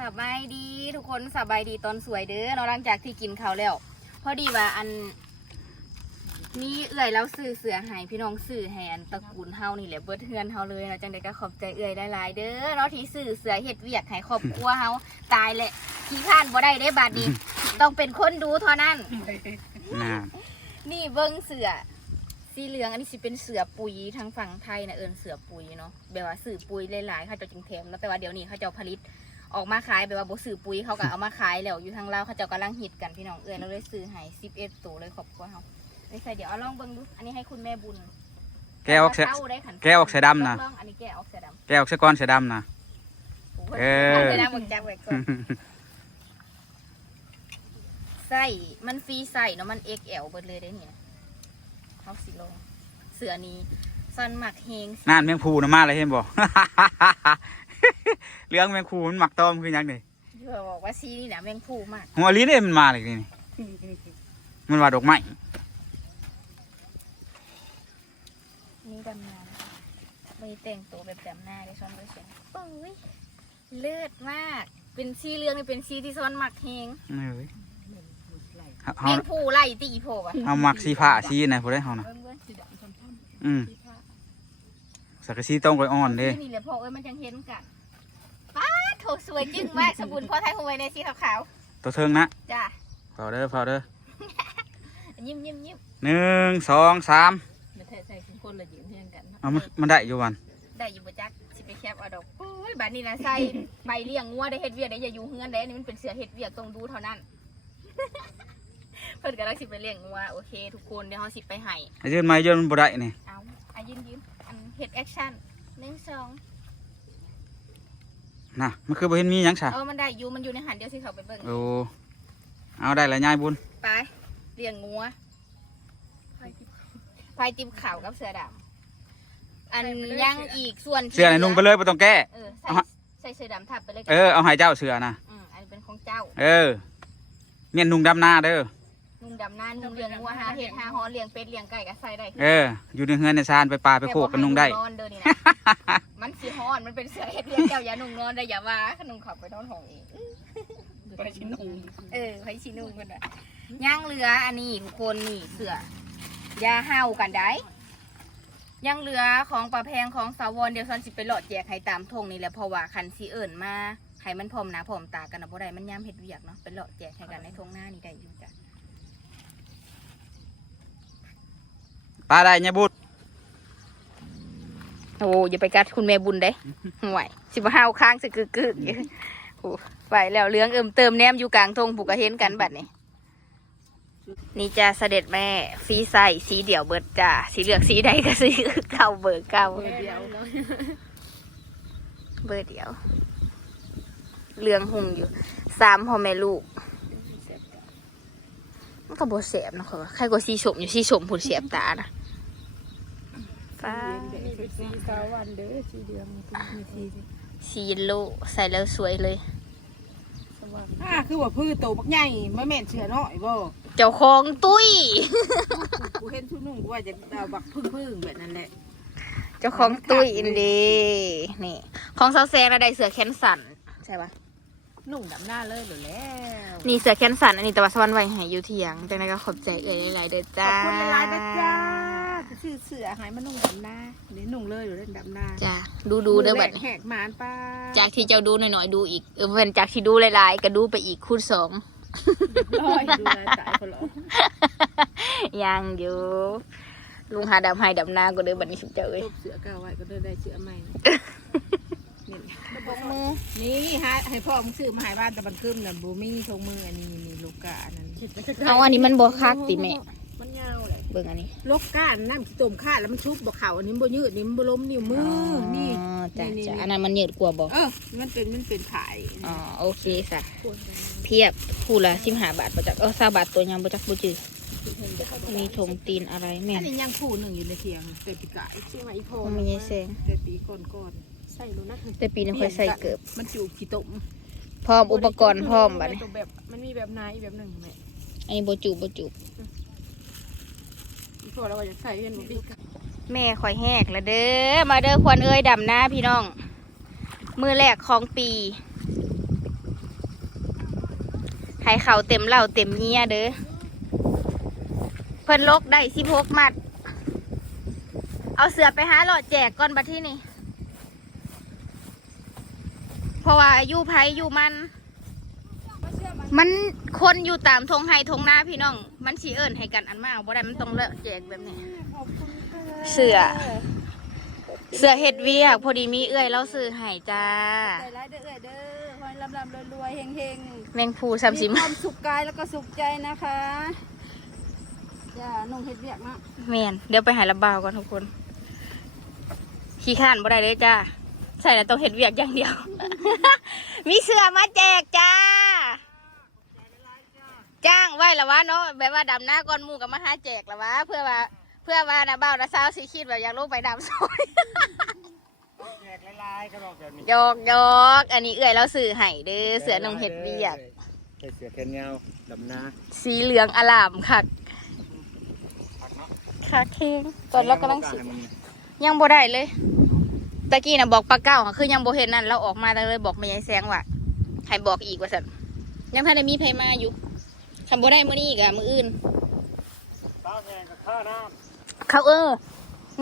สบายดีทุกคนสบายดีตอนสวยเด้อเราหลังจากที่กินข้าวแล้วพอดีว่าอันมีเอื่อยแล้วซื้อเสือหายพี่น้องซื้อแหนตระกูลเฮานี่แหละเบิดเทือนเฮาเลยนะจังใดก็ขอบใจเอื่อยหลายๆเด้อเนาะที่ซื้อเสือเฮ็ดเวียกห้ครอบครัวเฮาตายแหละขี้ข้านบ่ได้ได้บาดนี้ ต้องเป็นคนดูเท่านั้น น่านี่เบิ้งเสือสีเหลืองอันนี้สิเป็นเสือปุ๋ยทางฝั่งไทยนะเอิญเสือปุ๋ยเนาะแบบว่าสื่อปุ๋ยหลายๆเขาเจะจึงแถมแล้วแต่ว่าเดี๋ยวนี้เขาเจะผลิต ออกมาขายแบบว่าบสื่อปุ๋ยเขาก็เอามาขายแล้วอยู่ทางลาวเขาเจะกำลังฮิตกันพี่น้องเอิญเราเลยซื้อให้สิบเอ็ดตัวเลยขอบคุณเขาเลยใส่เดี๋ยวเอาลองเบิ้งดูอันนี้ให้คุณแม่บุญแกออกเสเาได้ขันแกออกเสือดำนะลองๆอันนี้แกออกเสือดำแกออกเสก้อนเสือดำนะโอ้โหเออ เสือดำเบิ่งจับไว้ก่อน ใส่มันฟรีใส่เนาะมัน XL เบิดเลยได้เนี่ยเขาสิลง เสือนี้ซันหมักเฮงน่านแมงภูนะมาเลยเห็นบ่ เรื่องแมงภูมันหมักต้อมคือหยังนี่เพื่อบอกว่าซีนี่นะแมงผู้มากหัวลิ้นเอ้ยมันมาเลยนี่มันว่าดอกไม้นี่ดำนานะคะไม่แต่งตัวแบบดำนาเลยซ้อนด้วยเสียงปุ้ยเลือดมาก เป็นซีเรื่องนี่เป็นซีที่ซ้อนหมักเฮงเอ้ยเฮาแมงผู้ไล่ตีอีโพวะเฮามักสีผ้าสีไหนผู้ใดเฮานะเบิ่งเบิ่งสีดำทำท่อนอืมสีผ้าสักกะสีต้องก้อยอ่อนเด้นี่แหละพอเอ้ยมันจังเห็นกัน ป้าดโถสวยจึ้งมากสมบูรณ์พอไทยหัวไว้ในสีขาวตัวเทิงนะๆจ้าเฝ้าเด้อเฝ้าเด้อยิ้มยิ้มยิ้มหนึ่งสองสามไม่แท้ใส่ทุกคนละยืนเทียงกันนะเอามันมันได้อยู่วันได้อยู่บ่จักสิไปแคบเอาดอกปุ้ยบัดนี้นะใส่ใบเลี้ยงงัวได้เฮ็ดเวียกได้อย่าอยู่เฮือนได้นี่มันเป็นเสือเฮ็ดเวียกต้องดูเท่านั้น เพิ่นกำลังสิไปเลี้ยงงัวโอเค ทุกคนเดี๋ยวเฮาสิไปให้ ไอ้ยืนไม้ยืนมันบ่ได้นี่เอาอายืนยืนอันเฮ็ดแอคชั่นหนึ่งสอง น่ะมันคือบ่เห็นมีหยังซะเออมันได้อยู่มันอยู่ในหันเดียวสิเขาไปเบิ่งโอ้เอาได้ละยายบุญไปเลี้ยงงัวไฟติบขาวกับเสือดำอันยังอีกส่วนที่เสื้อไหนนุ่งไปเลยบ่ต้องแก้เออใส่เอาฮะใส่เสือดำทับไปเลยเออเอาให้เจ้าเสื้อนะอืมอันนี้เป็นของเจ้า เออเมียนนุ่งดำหน้าเด้อ นุ่งดำหน้านุ่งเลี้ยงงัวหาเห็ดหาหอเลี้ยงเป็ดเลี้ยงไก่ก็ใส่ได้เออ อยู่ในเฮือนในซานไปปลาไปโคกกันนุ่งได้ แต่บ่ให้นอนเด้อนี่นะมันสีฮ้อนมันเป็นเสือเห็ดเลี้ยงเจ้าอย่านุ่งนอนได้อย่าว่าขนุ่งขับไปนอนห้องเอง ไปชิ้นหนึ่งเออไผชินุ่งกันนะย่างเรืออันนี้ทุกคนนี่เสือยาเห่ากันได้ย่างเรือของปลาแพงของสาวรเดี๋ยวซันสิไปหลอดแจกให้ตามทงนี่แหละเพราะว่าคันสีเอิ่นมาให้มันพร้อมหนะพร้อมตากันนะบ่ได้มันย่ามเห็ดเวียกเนาะเป็นหลอดแจกให้กันในทงหน้านี่ได้อยู่จ้ะ ปลาได้เนี่ยบุญโอ้อย่าไปกัดคุณแม่บุญได้ห่วยสิบห้าวค้างสิกึกกึกอยู่โอ้ไปแล้วเลี้ยงเอิมเติมแนมอยู่กลางทงผูกกระเห็นกันบัดนี้นี่จะเสด็จแม่สีใสสีเดี่ยวเบิดจ้าสีเหลือกสีใดก็สีเก่าเบิดเก่าเดียวเบิดเดียวเรืองหุงอยู่สามพ่อแม่ลูกมันก็บเสียบนะเขาว่าใครก็สีสมอยู่สีสมผุนเสียบตานะ ฟ้านี่เป็นสีสาววันเด้อสีเดือนมีสีสีเยลโลใส่แล้วสวยเลยสว่างอ่าคือว่าพืชโตบักใหญ่ไม่แม่นเชื่อน้อยบ่เจ้าของตุ้ยกูเห็นชุดนุ่งกูว่าจะเอาบักพึ่งพึ่งๆแบบนั้นแหละเจ้าของตุ้ยอินดีนี่ ของซาวแซงนะได้เสือแขนสันใช่ปะนุ่งดำหน้าเลยหรือแล้ว นี่เสือแขนสันอันนี้แต่ว่าสวรรค์ไว้ให้อยู่เที่ยงจังนั้นก็ขอบใจเอ่ยหลายๆเด้อขจ้าอบคุณหลายๆนะจ้าชื่อเสือหายมานุ่งดำหน้าเดี๋ยวนุ่งเลยหรือเล่นดำหน้าจ้าดูดูๆเด้อบัดมืนี้แรกแหกหมานป้าจากที่เจ้าดูหน่อยๆดูอีกเออเป็นจากที่ดูหลายๆก็ดูไปอีกคูณสองลอยดูแลตายคนละยังอยู่ลุงหาดำให้ดำนาก็เด้อบัดนี้สุดเจ้าเอ้ยตบเสือเก่าไว้ก็เดินได้เสือใหม่นี่บกมือนี่ฮะให้พ่อมึงซื้อมาใหายบ้านตะบันขึ้นน่ะบูมี่ทงมืออันนี้นี่ลูกกาอันนั้นเอาอันนี้มันบ่คักติแม่มันยาว เลยเบิ่งอันนี้ลกก้านน้ำขี้ต้มข้าดแล้วมันชุบบ่เข่าอันนี้บ่ยืดนี่มันบ่ล้มนิ้วมืออนี่อ๋อจ้ะนี่จ้ะนี่ อันนั้นมันยืดกว่าบ่เออมันเป็นมันเป็นขายอ๋อโอเคค่ะเพียบคู่ละสิบห้าบาทประจักเออสาบาทตัวยังประจักบุจือมีธงตีนอะไรแม่อันนนี้ยังผู้หนึ่งอยู่ในเทียงแต่ปีกายชื่อว่าอีโพมันมีไงแสงแต่ปีก่อนก่อนใส่รู้นะแต่ปีนี้ค่อยใส่เกือบมันจูบขี้ต้มพร้อมอุปกรณ์พร้อมบัดนี้แบบมันมีแบบนายแบบหนึ่งแม่อันนี้บ่จูบบ่จูบ อีโพเราก็จะใส่เป็นบุบีแม่ข่อยแหกแล้วเด้อ มาเด้อควันเอ้ยดำหน้าพี่น้อง มือแรกของปีให้เข่าเต็มเหล่าเต็มเฮียเด้อ เพิ่นลกได้สิบหกมัด เอาเสือไปหาหลอดแจกก่อนบัดที่นี่ เพราะว่าอยู่ไผอยู่มัน มันคนอยู่ตามทงไฮทงนาพี่น้อง มันสีเอิญให้กันอันมากบ่ได้มันต้องเลอะแจกแบบนี้ขอบคุณค่ะเสือ เสือเห็ดเวียกพอดีมีเอื้อยแล้วซื้อให้จ้าใจร้ายเด้อเอ้ยเด้อคอยลำลำรวยๆเฮงเฮงแมงภูสามสิมีมความสุขกายแล้วก็สุขใจนะคะจ้านุ่งเฮ็ดเวียกเนาะแมนเดี๋ยวไปหาระบาวก่อนทุกคน ขี้ข้านบ่ได้เลยจ้าใส่แล้วต้องเห็ดเวียกอย่างเดียว มีเสือมาแจกจ้า จ้างไว้ละวะเนาะแบบว่าดำหน้าก้อนหมูกับมาหาแจกละวะเพื่อว่าเพื่อว่านะเบ้านะสาวสีคิดแบบอยากลงไปดำซอยแจกลายๆก็บอกแบบนี้ยอกยอกอันนี้เอื่อยแล้วสื่อไห้เด้อเสือนงเห็ดเวียกใส่เสือแขนยาวดำนาสีเหลืองอลามคักคักเค้งตอนเรากำลังสิยังบ่ได้เลยตะกี้น่ะบอกปลาเก้าค่ะคือยังบ่เห็นนั่นเราออกมาแต่เลยบอกแม่ยายแซงว่าให้บอกอีกว่าสันยังทันได้มีไผมาอยู่ คันบ่ได้มื้อนี้อีกอะมื้ออื่น ตาแหงกับข้าน้เขาเออ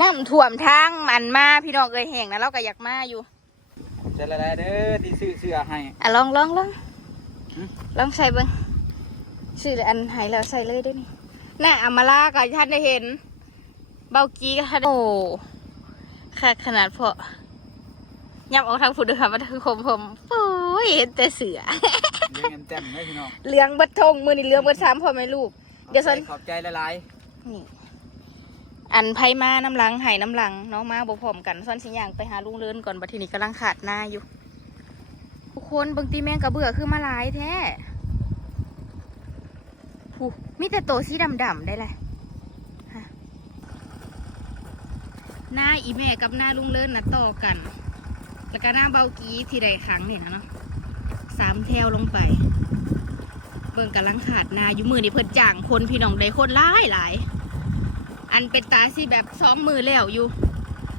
น้ำท่วมทางมันมาพี่น้องเอ้ยแห้งนะเราก็อยากมาอยู่ำใจละลายเด้อที่ซื้อเสือให้ อะลองลองลองหืม ลองใส่เบิ้งซื้ออันใหายแล้วใส่เลยได้ไหมน่าอามาลาก็ท่านได้เห็น เบากี้ก็ท่านได้โอ้ค่ะขนาดพอยับออกทางฝุ่นด้วยค่ะมาทางผมผมโอ้ ยเห็นแต่เสือ เลี้ยงกันแจ่มเลยพี่น้องเหลืองเบัดทงมือนี่เหลืองเบัดซ้ำพอไหมลูก เดี๋ยวฉัน ขอบใจละลายนี่ อันไพมาน้ำหลังไห้น้ำหลังน้องมาบ่พร้อมกันซ่อนสิย่างไปหาลุงเลินก่อนบัดทีนี้กำลังขาดหน้าอยู่ทุกคนเบางตีแมงกระเบื่อคือมาหลายแท้ผูมีแต่โตวสีดำๆได้แหละฮะหน้าอีแม่กับหน้าลุงเลินน่ะต่อกัน แล้วก็หน้าเบากี้ที่ใดครั้งนี่นะเนาะ สามแถวลงไป เบิ่งกำลังขาดนาอยู่มือนี่เพิ่นจ้างคนพี่น้องได้คนหลายหลายอันเป็นตาสิแบบซ้อมมือแล้วอยู่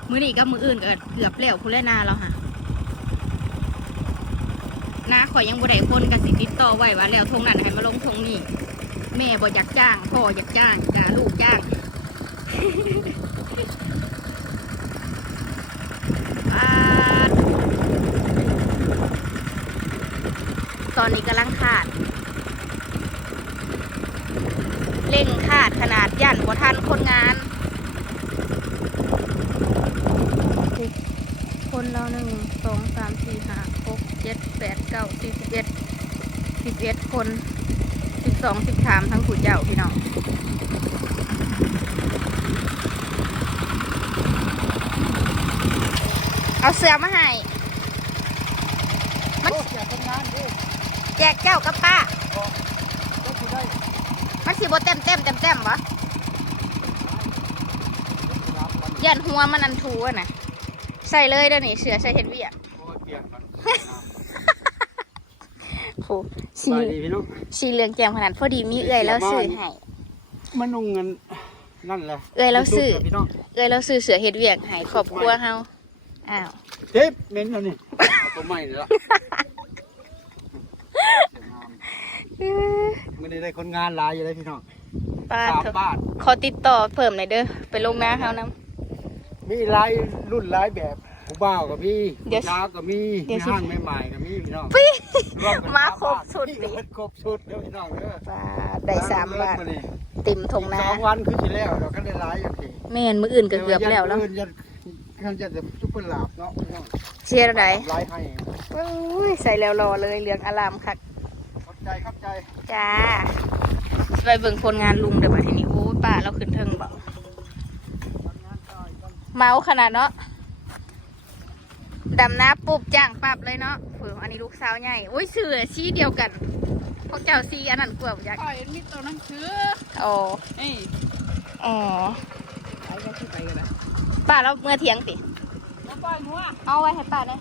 มือนี่กับมืออื่นก็เกือบแล้วคุณแล่นาแล้วค่ะนาขอยยังบ่ได้คนกับสิติดต่อไว้ว่าแล้วทงนั้นให้มาลงทงนี้แม่บ่อยากจ้างพ่ออยากจ้างจ้าลูกจ้าง ปาด ตอนนี้กำลังขาด เร่งขาดขนาดยันบ่ทันคนงาน คนเราหนึ่งสองสามสี่ห้าหกเจ็ดแปดเก้าสี่สิบเอ็ดสิบเอ็ดคนสิบสองสิบสามทั้งผู้เจ้าพี่น้องเอาเสือมาให้มัน แจกคนงานดิ แจกเจ้ากับป้าก็คือได้มันสีบเต็มเต็มเต็มเต็มวะยันหัวมันอันทูอะนะใส่เลยเดี๋ยวนี้เสือใส่เห็ดเวียโอ้ยเปลี่ยนก่อนโอ้สีสวัสดีพี่น้องสีเหลืองแจ่มขนาดพอดีมีเอื่อยแล้วซื้อให้มันนุ่งเงินนั่นแหละเอ้ยแล้วซื้อพี่น้องเอื่อยแล้วซื้อเสือเห็ดเวียให้ครอบครัวเฮาอ้าวเจ็บเหม็นแล้วนี่เอาตัวใหม่เลยละ ไม่ได้ได้คนงานหลายอยู่เลยพี่น้องป้าสามเถอะบาทขอติดต่อเพิ่มหน่อยเด้อไปลงหน้าเฮานํ มีหลายรุ่นหลายแบบผู้บ่าวก็มีเดี๋ยวผู้สาวก็มีเดี๋มียวสิห้างใหม่ๆก็มีพี่น้องปิ๊รวกันมาสครบบทชุดนี่ครบชุดเด้อพี่น้องเด้อป้าได้สามบาทเลิกนี่ติ่มทงอีกนาสองวันคือสิแล้วเราก็ได้หลายอย่างที่แม่นมืออื่นก็เกือบแล้วแล้วยันยันยันจะซุปเปอร์ลาบเนาะพี่น้องเชียร์อะไรหลายให้ โอ้ยใส่แล้วรอเลยเหลืองอลามคักขอบ ใจขอบใจจ้าไปเบิ่งคนงานลุงเดี๋ยวมาทีนี้โอ้ยป้าเราขึ้นเทิงบอกเมาขนาดเนาะดำน้ำปุ๊บจ้างปั๊บเลยเนาะเผื่ออันนี้ลูกสาวใหญ่โอ้ยเสือชี้เดียวกันพวกเจ้าซีอันนั้นกว่าอยากคอยมีตัวหนังสืออ๋อเอ้ยอ๋อไปก็คือไปกันนะป้าเราเมื่อเถียงติมาปล่อยหัวเอาไว้ให้ป้าเลย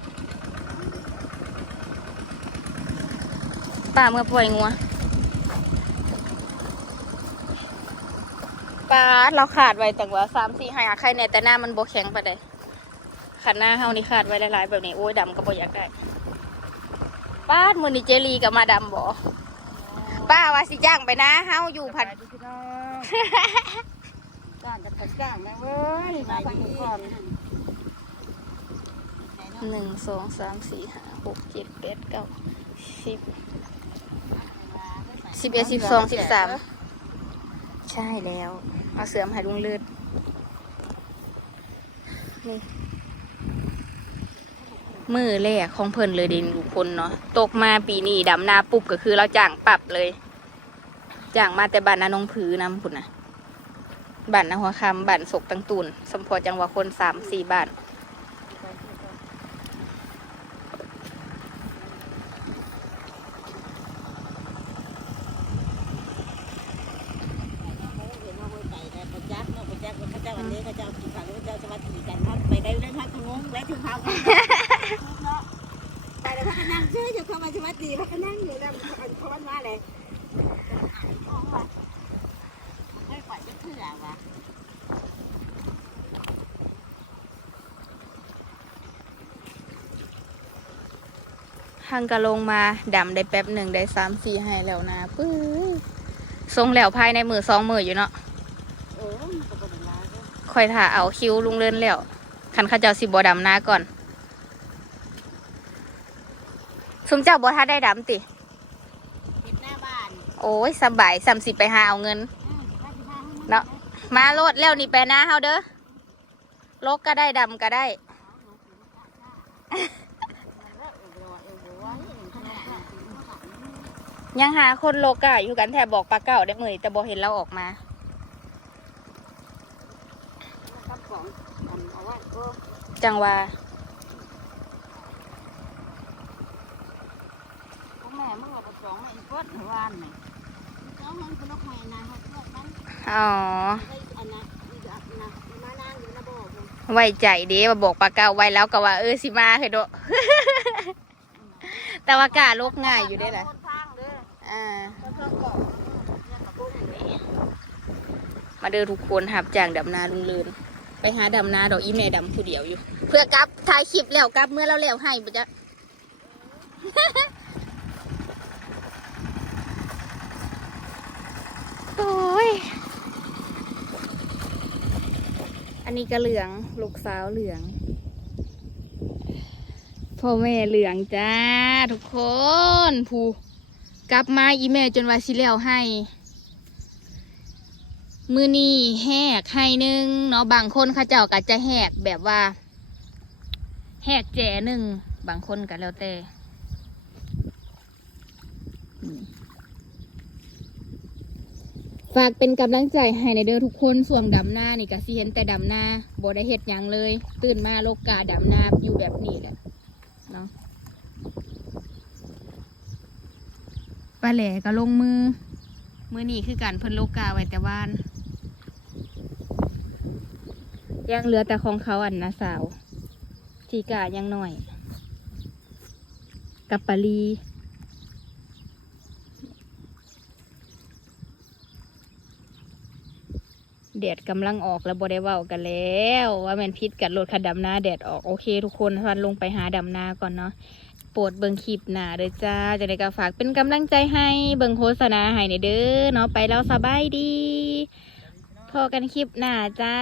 ป้าเมื่อปล่อยงัวป้าเราขาดไว้แต่ว่าสามสี่ห้าใครเนี่ยแต่หน้ามันโบแข็งไปเลยขันหน้าเฮานี่ขาดไว้หลายๆแบบนี้โอ้ยดำก็บ่อยากได้ป้าดมือนี่เจลีกับมาดำบ่ป้าว่าสิจ้างไปนะเฮาอยู่ผัดพี่น้องจ้างกันเป็นจ้างนะเว้ยมาพักผ่อนหนึ่งสองสามสี่ห้าหกเจ็ดแปดเก้าสิบ สิบเอ็ดสิบสองสิบสามใช่แล้ว เอาเสือมาให้ลุงเลือดนี่มือแรกของเพิ่นเลยเดินทุกคนเนาะตกมาปีนี้ดำนาปุ๊บก็คือเราจ้างปรับเลยจ้างมาแต่บ้านนาน้องผือนำพุ่นนะบ้านนาหัวคำบ้านศกตังตูนสมพอจังหวะคนสามสี่บ้าน เห็นว่าไปแต่ประจักษ์เนาะประจักษ์เขาเจ้าวันนี้เขาเจ้าขี่ขังเขาเจ้าสวัสดีกันพักไปได้เล่นพักงงและถึงพักเนาะไปแล้วพักนั่งชื่อ อยู่เข้ามาสวัสดีพักนั่งอยู่แล้วเขาวันมาเลยไม่ปล่อยจะเถื่อวะทางกะลงมาดำได้แป๊บหนึ่งได้สามสี่ให้แล้วนะปื้อทรงแล้วภายในมือสองมืออยู่เนาะเออมันก็เป็นมาก็คอยถ่าเอาคิวลุงเลื่อนแล้วคันเข้าเจ้าสิบอดำหน้าก่อน สมเจ้าบอถ้าได้ดำติเห็นหน้าบ้านโอ้ยสบายสามสิบไปหาเอาเงินเนาะ มาโลดแล้วนี่ไปนะเฮาเด้อโลกก็ได้ดำก็ได้ยังหาคนโลกะอยู่กันแถบบอกปลาเก่าได้เหมยแต่บอเห็นเราออกมา กับของอันเอาไว้ก็จังว่า พ่อแมึงเอาไปสองมาอีกก้อนวานนี่สองมันเป็นนกแม่นายเขาเลือกมันอ๋อไอ้อันนั้นอีกอันนะมานางอยู่นะบอกไว้ใจเด้มาบอกปลาเก่าไว้แล้วก็ว่าเออสิมาเคยโดแต่ว่ากล้าลกง่ายอยู่ได้แหละคนทางเด้ออ่าครื่องเกาะเนี่ยกับพวกนี้มาเดินทุกคนหับจากดำนาลุงเลืนไปหาดำนาดอกอีเมดำผู้เดียวอยู่ เพื่อกลับถ่ายคลิปแล้วกลับเมื่อเราแล้วให้ปะจ๊ะ โอ้ย อันนี้ก็เหลือง ลูกสาวเหลือง พ่อแม่เหลืองจ้า ทุกคนผูกลับมาอีเมจนว่าสิแล้วให้ มือนี่แหกให้หนึงเนาะบางคนเขาเจ้าก็จะแหกแบบว่า แหกแจหนึ่งบางคนก็แล้วแต่ ฝากเป็นกำลังใจให้ในเด้อทุกคนส่วงดำหน้านี่ก็สิเห็นแต่ดำหน้าบ่ได้เฮ็ดหยังเลย ตื่นมาโลกกาดำหน้าอยู่แบบนี้แหละเนาะปลาแหล่ก็ลงมือ มือนี้คือการเพิ่นโลกาไว้แต่บ้านยังเหลือแต่ของเขาอันนะสาว ทีกายังหน่อย กับปาลี แดดกำลังออกแล้วบได้เว้ากันแล้ว ว่าแมนพิษกับรถคันดำนาแดดออกโอเค ทุกคนทันลงไปหาดำนาก่อนเนาะโปรดเบิ่งคลิปหนาเด้อจ้าจะได้ก็ฝากเป็นกำลังใจให้เบิ่งโฆษณาให้ในเด้อเนาะไปแล้วสบายดี พอกันคลิปหน้าจ้า